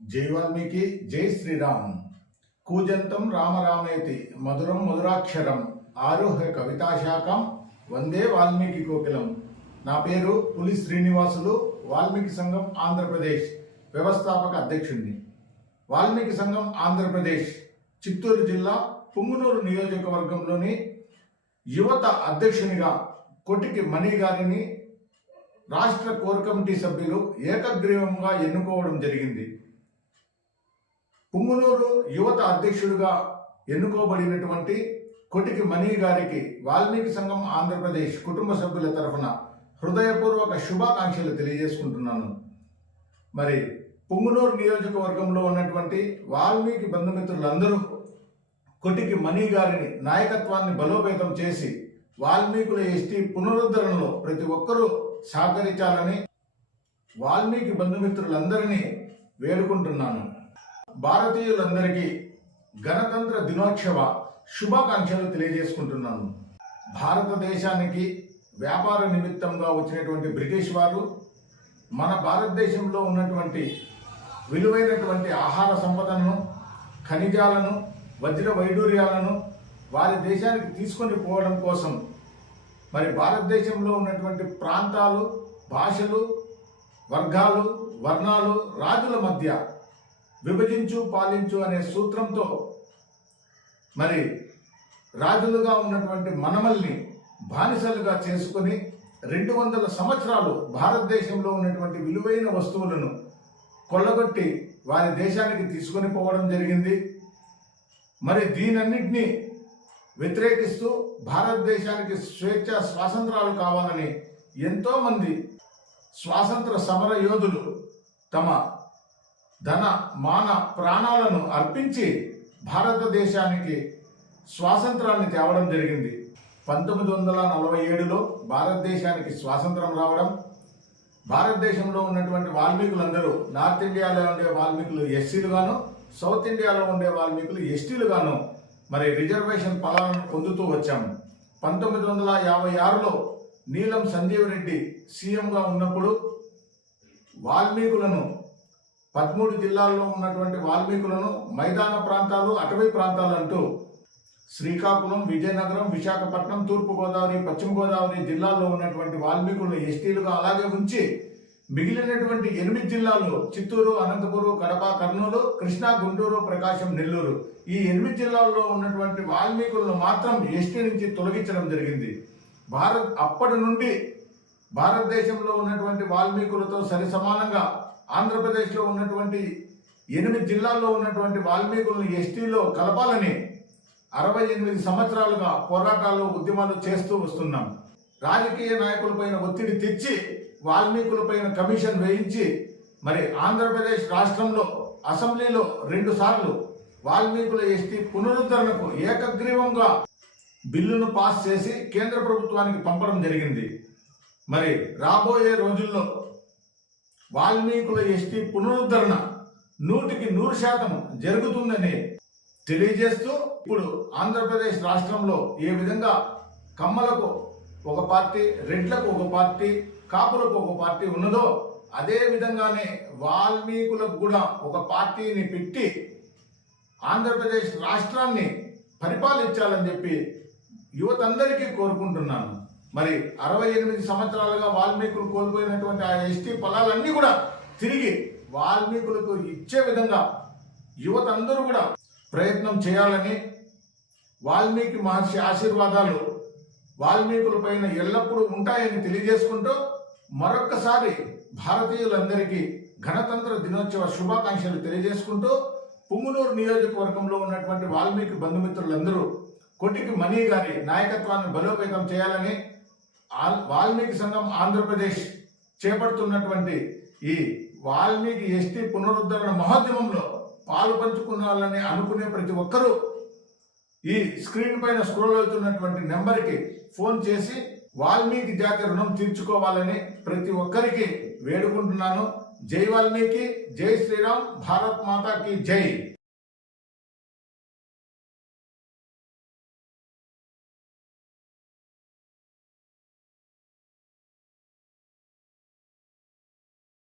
జై వాల్మీకి జై శ్రీరామ్. కూజంతం రామరామేతి మధురం మధురాక్షరం ఆరోహ్య కవితాశాఖం వందే వాల్మీకి కోకిలం. నా పేరు పులి శ్రీనివాసులు వాల్మీకి సంఘం ఆంధ్రప్రదేశ్ వ్యవస్థాపక అధ్యక్షుడిని వాల్మీకి సంఘం ఆంధ్రప్రదేశ్ చిత్తూరు జిల్లా పుంగునూరు నియోజకవర్గంలోని యువత అధ్యక్షునిగా కొటికి మణి గారిని రాష్ట్ర కోర్ కమిటీ సభ్యులు ఏకగ్రీవంగా ఎన్నుకోవడం జరిగింది. పుంగునూరు యువత అధ్యక్షుడిగా ఎన్నుకోబడినటువంటి కొటికి మణి గారికి వాల్మీకి సంఘం ఆంధ్రప్రదేశ్ కుటుంబ సభ్యుల తరఫున హృదయపూర్వక శుభాకాంక్షలు తెలియజేసుకుంటున్నాను. మరి పుంగునూరు నియోజకవర్గంలో ఉన్నటువంటి వాల్మీకి బంధుమిత్రులందరూ కొటికి మణి గారిని నాయకత్వాన్ని బలోపేతం చేసి వాల్మీకుల ఎస్టీ పునరుద్ధరణలో ప్రతి ఒక్కరూ సహకరించాలని వాల్మీకి బంధుమిత్రులందరినీ వేడుకుంటున్నాను. భారతీయులందరికీ గణతంత్ర దినోత్సవ శుభాకాంక్షలు తెలియజేసుకుంటున్నాను. భారతదేశానికి వ్యాపార నిమిత్తంగా వచ్చినటువంటి బ్రిటిష్ వారు మన భారతదేశంలో ఉన్నటువంటి విలువైనటువంటి ఆహార సంపదను ఖనిజాలను వజ్ర వైడూర్యాలను వారి దేశానికి తీసుకొని పోవడం కోసం మరి భారతదేశంలో ఉన్నటువంటి ప్రాంతాలు భాషలు వర్గాలు వర్ణాలు రాజుల మధ్య విభజించు పాలించు అనే సూత్రంతో మరి రాజులుగా ఉన్నటువంటి మనమల్ని బానిసలుగా చేసుకొని రెండు వందల సంవత్సరాలు భారతదేశంలో ఉన్నటువంటి విలువైన వస్తువులను కొల్లగొట్టి వారి దేశానికి తీసుకొని పోవడం జరిగింది. మరి దీనన్నింటినీ వ్యతిరేకిస్తూ భారతదేశానికి స్వేచ్ఛ స్వాతంత్రాలు కావాలని ఎంతోమంది స్వాతంత్ర సమర యోధులు తమ ధన మాన ప్రాణాలను అర్పించి భారతదేశానికి స్వాతంత్రాన్ని తేవడం జరిగింది. పంతొమ్మిది వందల నలభై ఏడులో భారతదేశానికి స్వాతంత్రం రావడం భారతదేశంలో ఉన్నటువంటి వాల్మీకులందరూ నార్త్ ఇండియాలో ఉండే వాల్మీకులు ఎస్సీలుగాను సౌత్ ఇండియాలో ఉండే వాల్మీకులు ఎస్టీలుగాను మరి రిజర్వేషన్ ఫలాలను పొందుతూ వచ్చాము పంతొమ్మిది వందల యాభై ఆరులో నీలం సంజీవ్ రెడ్డి సీఎంగా ఉన్నప్పుడు వాల్మీకులను పదమూడు జిల్లాల్లో ఉన్నటువంటి వాల్మీకులను మైదాన ప్రాంతాలు అటవీ ప్రాంతాలు అంటూ శ్రీకాకుళం విజయనగరం విశాఖపట్నం తూర్పుగోదావరి పశ్చిమ గోదావరి జిల్లాల్లో ఉన్నటువంటి వాల్మీకులను ఎస్టీలుగా అలాగే ఉంచి మిగిలినటువంటి ఎనిమిది జిల్లాలు చిత్తూరు అనంతపురం కడప కర్నూలు కృష్ణా గుంటూరు ప్రకాశం నెల్లూరు. ఈ ఎనిమిది జిల్లాల్లో ఉన్నటువంటి వాల్మీకులను మాత్రం ఎస్టీ నుంచి తొలగించడం జరిగింది. భారత్ అప్పటి నుండి భారతదేశంలో ఉన్నటువంటి వాల్మీకులతో సరి సమానంగా ఆంధ్రప్రదేశ్లో ఉన్నటువంటి ఎనిమిది జిల్లాల్లో ఉన్నటువంటి వాల్మీకులను ఎస్టీలో కలపాలని అరవై ఎనిమిది సంవత్సరాలుగా పోరాటాలు ఉద్యమాలు చేస్తూ వస్తున్నాం. రాజకీయ నాయకులపైన ఒత్తిడి తెచ్చి వాల్మీకులపైన కమిషన్ వేయించి మరి ఆంధ్రప్రదేశ్ రాష్ట్రంలో అసెంబ్లీలో రెండు సార్లు వాల్మీకుల ఎస్టీ పునరుద్ధరణకు ఏకగ్రీవంగా బిల్లును పాస్ చేసి కేంద్ర ప్రభుత్వానికి పంపడం జరిగింది. మరి రాబోయే రోజుల్లో వాల్మీకుల ఎస్టీ పునరుద్ధరణ నూటికి నూరు శాతం జరుగుతుందని తెలియజేస్తూ ఇప్పుడు ఆంధ్రప్రదేశ్ రాష్ట్రంలో ఏ విధంగా కమ్మలకు ఒక పార్టీ రెడ్లకు ఒక పార్టీ కాపులకు ఒక పార్టీ ఉన్నదో అదే విధంగానే వాల్మీకులకు కూడా ఒక పార్టీని పెట్టి ఆంధ్రప్రదేశ్ రాష్ట్రాన్ని పరిపాలించాలని చెప్పి యువతందరికీ కోరుకుంటున్నాను. మరి అరవై ఎనిమిది సంవత్సరాలుగా వాల్మీకులు కోల్పోయినటువంటి ఆ ఎస్టీ పొలాలన్నీ కూడా తిరిగి వాల్మీకులకు ఇచ్చే విధంగా యువతందరూ కూడా ప్రయత్నం చేయాలని వాల్మీకి మహర్షి ఆశీర్వాదాలు వాల్మీకుల పైన ఎల్లప్పుడూ ఉంటాయని తెలియజేసుకుంటూ మరొక్కసారి భారతీయులందరికీ గణతంత్ర దినోత్సవ శుభాకాంక్షలు తెలియజేసుకుంటూ పుంగునూరు నియోజకవర్గంలో ఉన్నటువంటి వాల్మీకి బంధుమిత్రులందరూ కొట్టికి మణి గారి నాయకత్వాన్ని బలోపేతం చేయాలని వాల్మీకి సంఘం ఆంధ్రప్రదేశ్ చేపడుతున్నటువంటి ఈ వాల్మీకి ఎస్టీ పునరుద్ధరణ మహోద్యమంలో పాలు పంచుకున్నాలని అనుకునే ప్రతి ఒక్కరూ ఈ స్క్రీన్ పైన స్క్రోల్ అవుతున్నటువంటి నెంబర్కి ఫోన్ చేసి వాల్మీకి జాతి రుణం తీర్చుకోవాలని ప్రతి ఒక్కరికి వేడుకుంటున్నాను. జై వాల్మీకి జై శ్రీరామ్ భారత్ మాతాకి జై.